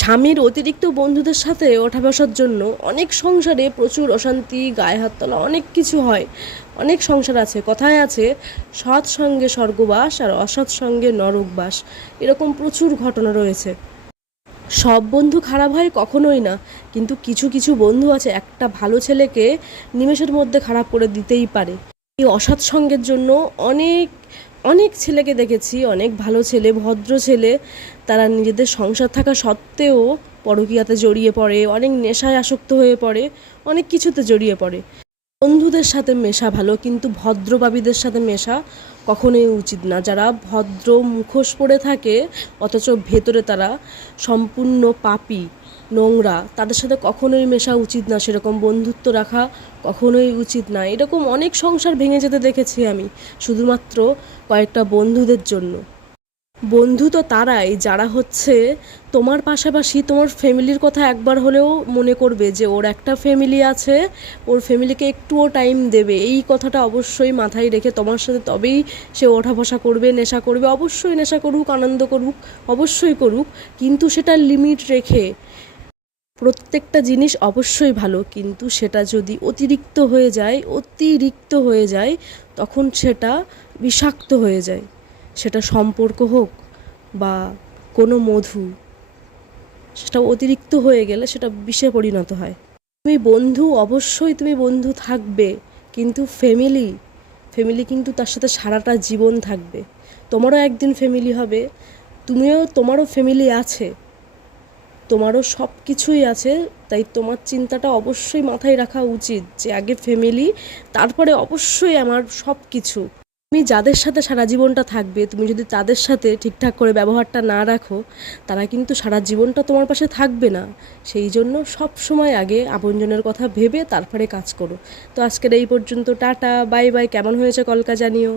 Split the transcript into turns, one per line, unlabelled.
স্বামীর অতিরিক্ত বন্ধুদের সাথে ওঠা বসার জন্য অনেক সংসারে প্রচুর অশান্তি, গায়ে হাত তোলা, অনেক কিছু হয়। অনেক সংসার আছে, কথায় আছে, সৎ সঙ্গে স্বর্গবাস আর অসৎ সঙ্গে নরকবাস। এরকম প্রচুর ঘটনা রয়েছে। সব বন্ধু খারাপ হয় কখনোই না, কিন্তু কিছু কিছু বন্ধু আছে, একটা ভালো ছেলেকে নিমেষের মধ্যে খারাপ করে দিতেই পারে। এই অসৎ সঙ্গের জন্য অনেক অনেক ছেলেকে দেখেছি, অনেক ভালো ছেলে, ভদ্র ছেলে। তারা নিজেদের সংসার থাকা সত্ত্বেও পরকীয়াতে জড়িয়ে পড়ে, অনেক নেশায় আসক্ত হয়ে পড়ে, অনেক কিছুতে জড়িয়ে পড়ে। বন্ধুদের সাথে মেশা ভালো, কিন্তু ভদ্রবাবীদের সাথে মেশা কখনোই উচিত না। যারা ভদ্র মুখোশ পরে থাকে, অথচ ভেতরে তারা সম্পূর্ণ পাপি, নোংরা, তাদের সাথে কখনোই মেশা উচিত না। সেরকম বন্ধুত্ব রাখা কখনোই উচিত না। এরকম অনেক সংসার ভেঙে যেতে দেখেছি আমি, শুধুমাত্র কয়েকটা বন্ধুদের জন্য। বন্ধু তো তারাই, যারা হচ্ছে তোমার পাশাপাশি তোমার ফ্যামিলির কথা একবার হলেও মনে করবে যে ওর একটা ফ্যামিলি আছে, ওর ফ্যামিলিকে একটুও টাইম দেবে। এই কথাটা অবশ্যই মাথায় রেখে তোমার সাথে তবেই সে ওঠা বসা করবে, নেশা করবে। অবশ্যই নেশা করুক, আনন্দ করুক, অবশ্যই করুক, কিন্তু সেটা লিমিট রেখে প্রত্যেকটা জিনিস অবশ্যই ভালো, কিন্তু সেটা যদি অতিরিক্ত হয়ে যায়, অতিরিক্ত হয়ে যায়, তখন সেটা বিষাক্ত হয়ে যায়। সেটা সম্পর্ক হোক বা কোনো মধু, সেটা অতিরিক্ত হয়ে গেলে সেটা বিষে পরিণত হয়। তুমি বন্ধু, অবশ্যই তুমি বন্ধু থাকবে, কিন্তু ফ্যামিলি ফ্যামিলি কিন্তু তার সাথে সারাটা জীবন থাকবে। তোমারও একদিন ফ্যামিলি হবে, তুমিও, তোমারও ফ্যামিলি আছে, তোমারও সব কিছুই আছে, তাই তোমার চিন্তাটা অবশ্যই মাথায় রাখা উচিত যে আগে ফ্যামিলি তারপরে অবশ্যই আমার সব কিছু তুমি যাদের সাথে সারা জীবনটা থাকবে, তুমি যদি তাদের সাথে ঠিকঠাক করে ব্যবহারটা না রাখো, তারা কিন্তু সারা জীবনটা তোমার পাশে থাকবে না। সেই জন্য সব সময় আগে আপনজনের কথা ভেবে তারপরে কাজ করো। তো আজকের এই পর্যন্ত, টাটা, বাই বাই, কেমন হয়েছে কলকা জানিও।